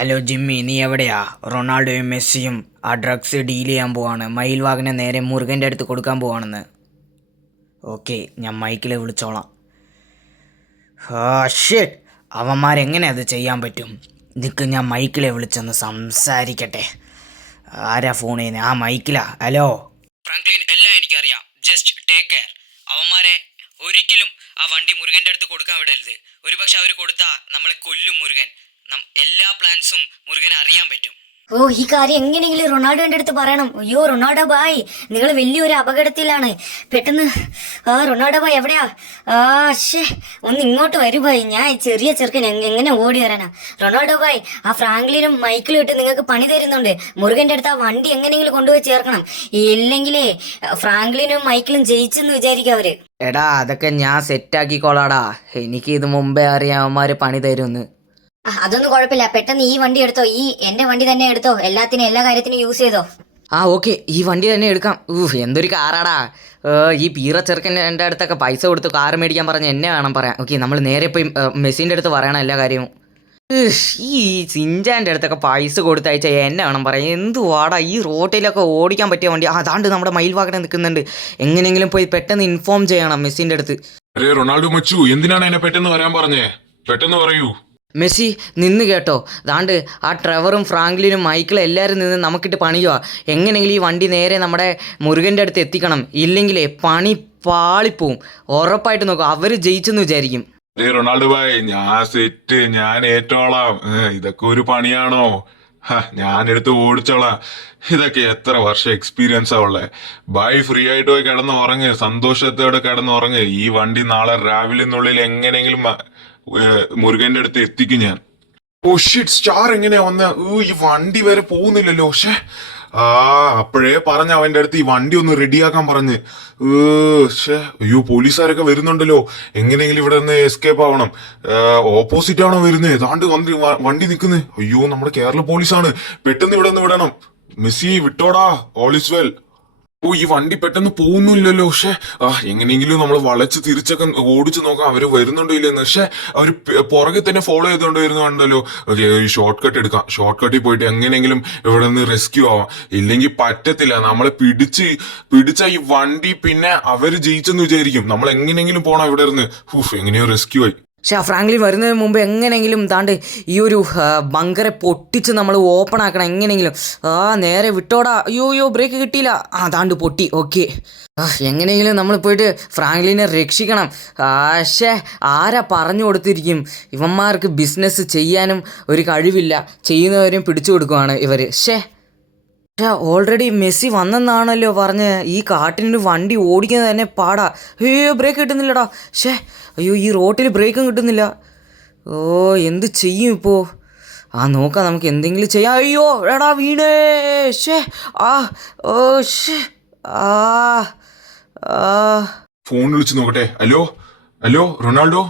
Hello Jimmy, നീ എവിടെയാ? റൊണാൾഡോയും മെസ്സിയും ആ ഡ്രഗ്സ് ഡീൽ ചെയ്യാൻ പോവാണ്. മയിൽ വാഗനെ നേരെ മുരുകൻ്റെ അടുത്ത് കൊടുക്കാൻ പോവാണെന്ന്. ഓക്കെ, ഞാൻ മൈക്കിൽ വിളിച്ചോളാം. ഷിറ്റ്, അവന്മാരെങ്ങനെ അത് ചെയ്യാൻ പറ്റും? നിൽക്ക്, ഞാൻ മൈക്കിലെ വിളിച്ചൊന്ന് സംസാരിക്കട്ടെ. ആരാ ഫോൺ ചെയ്യുന്നത്? ആ മൈക്കിലാ. ഹലോ ഫ്രാങ്ക്ലിൻ, എല്ലാം എനിക്കറിയാം. Just take care. അവന്മാരെ ഒരിക്കലും ആ വണ്ടി മുരുകൻ്റെ അടുത്ത് കൊടുക്കാൻ വിടരുത്. ഒരുപക്ഷെ അവർ കൊടുത്താൽ നമ്മളെ കൊല്ലും മുരുകൻ. എല്ലാ പ്ലാൻസും മുരുകൻ അറിയാൻ പറ്റും. ഈ കാര്യം എങ്ങനെയെങ്കിലും റൊണാൾഡോന്റെ അടുത്ത് പറയണം. അയ്യോ റൊണാൾഡോ ബായ്, നിങ്ങൾ വലിയൊരു അപകടത്തിലാണ്. പെട്ടെന്ന് റൊണാൾഡോ ബായ് എവിടെയാ? ഒന്ന് ഇങ്ങോട്ട് വരൂ ബായ്. ഞാൻ ചെറിയ ചെറുക്കൻ എങ്ങനെ ഓടി വരാനാ? റൊണാൾഡോ ബായ്, ആ ഫ്രാങ്ക്ലിനും മൈക്കിളും ഇട്ട് നിങ്ങൾക്ക് പണി തരുന്നുണ്ട്. മുരുകന്റെ അടുത്ത് ആ വണ്ടി എങ്ങനെയെങ്കിലും കൊണ്ടുപോയി ചേർക്കണം. ഇല്ലെങ്കിലേ ഫ്രാങ്ക്ലിനും മൈക്കിളും ജയിച്ചെന്ന് വിചാരിക്കും അവര്. എടാ, അതൊക്കെ ഞാൻ സെറ്റാക്കിക്കോളാടാ. എനിക്ക് ഇത് മുമ്പേ അറിയാം അവന്മാര് പണി തരുമെന്ന്. അതൊന്നും കുഴപ്പമില്ല. പെട്ടെന്ന് ഈ വണ്ടി എടുത്തോ. എന്റെ വണ്ടി തന്നെ എടുത്തോ. എല്ലാ കാര്യത്തിനും യൂസ് ചെയ്തോ. ഓക്കെ, ഈ വണ്ടി തന്നെ എടുക്കാം. എന്തൊരു കാറാടാ. ഈ പീറ ചെറുക്കൻ എൻ്റെ അടുത്തൊക്കെ പൈസ കൊടുത്ത് കാറ് മേടിക്കാൻ പറഞ്ഞ് എന്നെ വേണം പറയാം. ഓക്കെ, നമ്മൾ നേരെ പോയി മെസ്സിൻ്റെ അടുത്ത് പറയണം എല്ലാ കാര്യവും. ഈ സിഞ്ചാൻ്റെ അടുത്തൊക്കെ പൈസ കൊടുത്തയച്ച എന്നെ വേണം പറയാം. എന്തുവാടാ ഈ റോട്ടിലൊക്കെ ഓടിക്കാൻ പറ്റിയ വണ്ടി? അതാണ്ട് നമ്മുടെ മയിൽ വാഗനെ നിൽക്കുന്നുണ്ട്. എങ്ങനെയെങ്കിലും പോയി പെട്ടെന്ന് ഇൻഫോം ചെയ്യണം മെസ്സിൻ്റെ അടുത്ത്. റൊണാൾഡോ മച്ചു, എന്തിനാണ് എന്നെ പെട്ടെന്ന് വരാൻ പറഞ്ഞേ? പെട്ടെന്ന് പറയൂ. മെസ്സി, നിന്ന് കേട്ടോ. ദാണ്ട് ആ ട്രെവറും ഫ്രാങ്ക്ലിനും മൈക്കിളും എല്ലാവരും നിന്ന് നമുക്കിട്ട് പണിയുക. എങ്ങനെയെങ്കിലും ഈ വണ്ടി നേരെ നമ്മുടെ മുരുകൻ്റെ അടുത്ത് എത്തിക്കണം. ഇല്ലെങ്കിലേ പണി പാളിപ്പോവും. ഉറപ്പായിട്ട് നോക്കും, അവർ ജയിച്ചെന്ന് വിചാരിക്കും. റൊണാൾഡോ ഭായ്, ഞാൻ സെറ്റ്, ഞാൻ ഏറ്റോളാം. ഇതൊക്കെ ഒരു പണിയാണോ? ഞാനെടുത്ത് ഓടിച്ചോളാം. ഇതൊക്കെ എത്ര വർഷം എക്സ്പീരിയൻസാ ഉള്ളേ. ഭായ് ഫ്രീ ആയിട്ട് പോയി കിടന്ന് ഉറങ്ങ്, സന്തോഷത്തോടെ കിടന്ന് ഉറങ്ങ്. ഈ വണ്ടി നാളെ രാവിലെന്നുള്ളിൽ എങ്ങനെയെങ്കിലും മുരുകന്റെ അടുത്ത് എത്തിക്കും ഞാൻ. ഓ ഷിറ്റ്, സ്റ്റാർ എങ്ങനെയാ വന്ന? ഈ വണ്ടി വരെ പോകുന്നില്ലല്ലോ. അപ്പോഴേ പറഞ്ഞ അവന്റെ അടുത്ത് ഈ വണ്ടി ഒന്ന് റെഡിയാക്കാൻ പറഞ്ഞ്. അയ്യോ, പോലീസുകാരൊക്കെ വരുന്നുണ്ടല്ലോ. എങ്ങനെയെങ്കിലും ഇവിടെ നിന്ന് എസ്കേപ്പ് ആവണം. ഓപ്പോസിറ്റ് ആണോ വരുന്നത്? ഏതാണ്ട് വണ്ടി നിൽക്കുന്നത്. അയ്യോ, നമ്മുടെ കേരള പോലീസാണ്. പെട്ടെന്ന് ഇവിടെ നിന്ന് വിടണം. മെസ്സി വിട്ടോടാ, ഓൾ ഇസ് വെൽ. ഈ വണ്ടി പെട്ടെന്ന് പോകുന്നില്ലല്ലോ. എങ്ങനെയെങ്കിലും നമ്മൾ വളച്ച് തിരിച്ചൊക്കെ ഓടിച്ചു നോക്കാം അവര് വരുന്നുണ്ടോ ഇല്ലെന്ന്. അവര് പുറകെ തന്നെ ഫോളോ ചെയ്തോണ്ട് വരുന്നുണ്ടല്ലോ. ഷോർട്ട് കട്ട് എടുക്കാം. ഷോർട്ട് കട്ടിൽ പോയിട്ട് എങ്ങനെയെങ്കിലും ഇവിടെ നിന്ന് റെസ്ക്യൂ ആവാം. ഇല്ലെങ്കിൽ പറ്റത്തില്ല. നമ്മളെ പിടിച്ച ഈ വണ്ടി പിന്നെ അവര് ജയിച്ചെന്ന് വിചാരിക്കും. നമ്മൾ എങ്ങനെയെങ്കിലും പോണം ഇവിടെ നിന്ന്. എങ്ങനെയോ റെസ്ക്യൂ ആയി. ഫ്രാങ്ക്ലിൻ വരുന്നതിന് മുമ്പ് എങ്ങനെയെങ്കിലും താണ്ട് ഈ ഒരു ബങ്കറെ പൊട്ടിച്ച് നമ്മൾ ഓപ്പൺ ആക്കണം എങ്ങനെയെങ്കിലും. നേരെ വിട്ടോടാ. അയ്യോ, ബ്രേക്ക് കിട്ടിയില്ല. താണ്ട് പൊട്ടി. ഓക്കെ, എങ്ങനെയെങ്കിലും നമ്മൾ പോയിട്ട് ഫ്രാങ്ക്ലിനെ രക്ഷിക്കണം. ആരാ പറഞ്ഞു കൊടുത്തിരിക്കും? ഇവന്മാർക്ക് ബിസിനസ് ചെയ്യാനും ഒരു കഴിവില്ല. ചെയ്യുന്നവരെയും പിടിച്ചു കൊടുക്കുവാണ് ഇവർ. ഓൾറെഡി മെസ്സി വന്നെന്നാണല്ലോ പറഞ്ഞ്. ഈ കാട്ടിന് വണ്ടി ഓടിക്കുന്നത് തന്നെ പാടാ. ബ്രേക്ക് കിട്ടുന്നില്ലടാ. അയ്യോ, ഈ റോട്ടിൽ ബ്രേക്കും കിട്ടുന്നില്ല. എന്ത് ചെയ്യും ഇപ്പോൾ? നോക്കാം, നമുക്ക് എന്തെങ്കിലും ചെയ്യാം. അയ്യോ എടാ, വീണേ. ഫോൺ വിളിച്ചു നോക്കട്ടെ. Hello Ronaldo.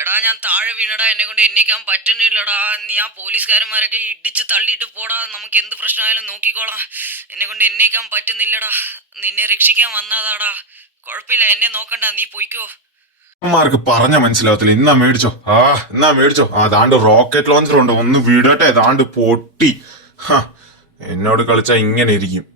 എടാ, ഞാൻ താഴെ വീണടാ. എന്നെ കൊണ്ട് എണ്ണിക്കാൻ പറ്റുന്നില്ലടാ. നീ ആ പോലീസുകാരന്മാരൊക്കെ ഇടിച്ച് തള്ളിയിട്ട് പോടാ. നമുക്ക് എന്ത് പ്രശ്നമായാലും നോക്കിക്കോളാം. എന്നെ കൊണ്ട് എണ്ണിക്കാൻ പറ്റുന്നില്ലടാ. നിന്നെ രക്ഷിക്കാൻ വന്നതാടാ. കുഴപ്പമില്ല, എന്നെ നോക്കണ്ട, നീ പോയിക്കോ. മാർക്ക് പറഞ്ഞ മനസ്സിലാവത്തില്ല. എന്നാ മേടിച്ചോ. ദാണ്ട് റോക്കറ്റ് ലോഞ്ചർ ഉണ്ട്. ഒന്ന് വിടട്ടെ. ദാണ്ട് പൊട്ടി. എന്നോട് കളിച്ചാ ഇങ്ങനെ ഇരിക്കും.